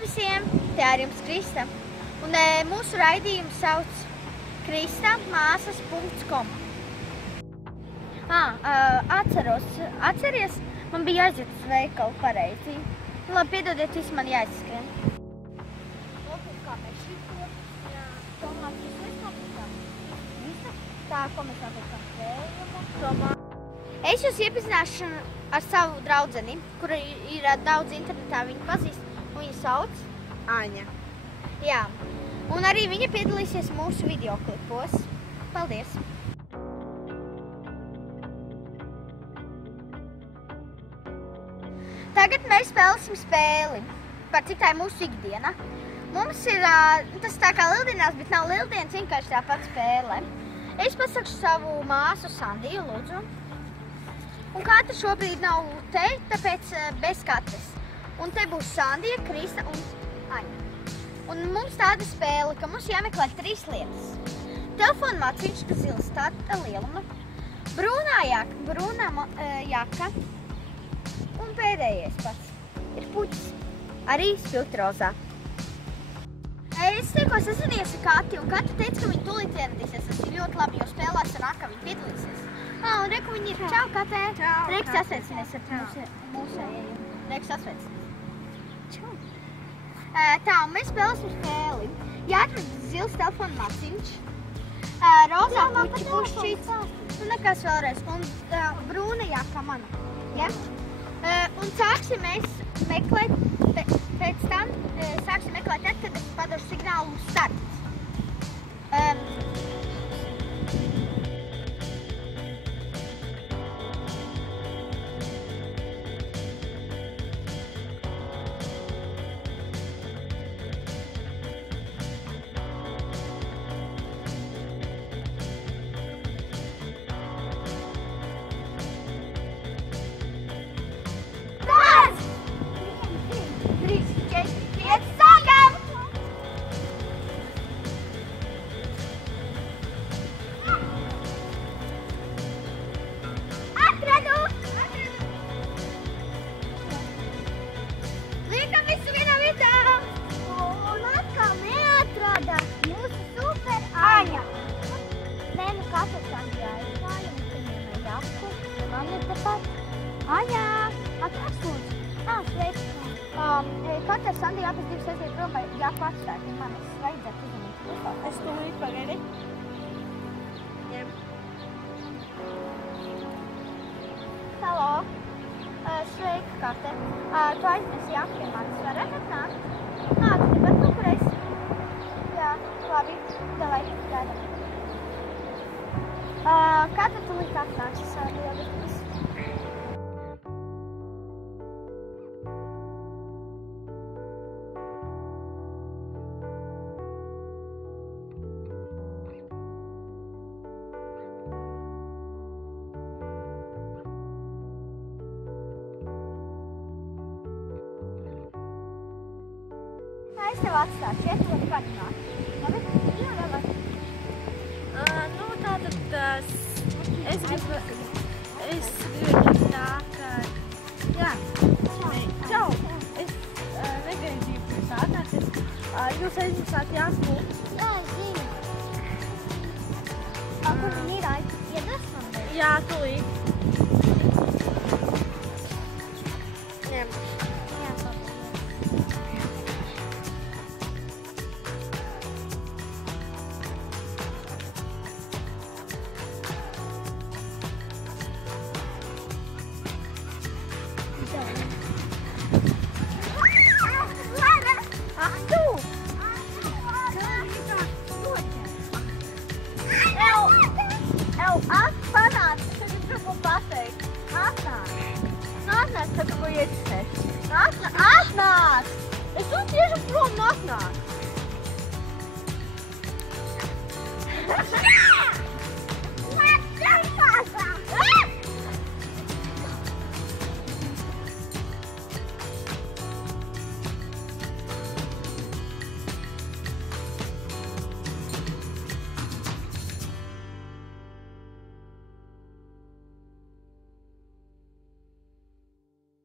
visiem! Te ar jums Krista. Un mūsu raidījumu sauc kristamāsas.com. Atceries, man bija jāiziet uz veikalu pareizi. Labi, piedodiet, viss man jāizskrien. Lūk, kā mēs šito. Jā, tomātus mēs nopirkām. Visa? Tā, ko mēs nopirkām vējumu. Es jūs iepazināšu ar savu draudzeni, kura ir daudz internetā, viņu pazīst, un viņu sauc Aņa. Jā, un arī viņa piedalīsies mūsu videoklipos. Paldies! Tagad mēs spēlēsim spēli, par cik tā ir mūsu ikdiena. Mums ir, tas tā kā lieldienās, bet nav lieldienas, vienkārši tāpat spēle. Es pasakšu savu māsu Sandiju, lūdzu. Un katra šobrīd nav te, tāpēc bez katras. Un te būs Sandija, Krista un Aņa. Un mums tāda spēle, ka mums jāmeklē 3 lietas. Telefona maciņš, kas zils tāda lieluma, brūnā jaka un pēdējais pats ir puķis, arī spilgtrozā. Es tikko sazinies ar Kati, un Kati teica, ka viņa tūlīt ieradīsies. Tas ir ļoti labi, jo spēlēs ar Aka, viņa piedalīsies. Un reku viņi ir. Čau, Katē! Reiks sasveicinies ar mūsējiem. Reiks sasveicinies. Čau! Tā, un mēs spēlēsim spēli. Jāatrod zils telefona maciņš, rozā pušķīts, un nekas vēlreiz, un brūna jaka mana. Ja? Un sāksim mēs meklēt, pēc tam sāksim meklēt tad, kad es padošu signālu start. Aņā! Atnāks lūdzu! Sveiks! Katra Sandija jāpēc 2 aiziet prom, vai jāku atstāt, un man es vajadzētu uzmanīt. Es tūlīt pagaidi. Ņem. Halo! Sveika, Kate! Tu aiznes jaku pie manis, varat atnākt? Tu nevar kaut kur esi? Jā, labi. Davai, gaidām. Katra tūlīt atnāks, lieldies. Es tev atstāšu, ja tu vari parunāt. Labi? Jā, labi. Tātad es gribu tā, ka... Jā. Čau! Es negaidīju pirms atnācies. Jūs aiznesāt jāsku? Jā, es zinu. Kur viņi ir iedas man? Jā, tūlīt. Ņem. Jā, paldies. Atnāc! Es tu tieši prom atnāk!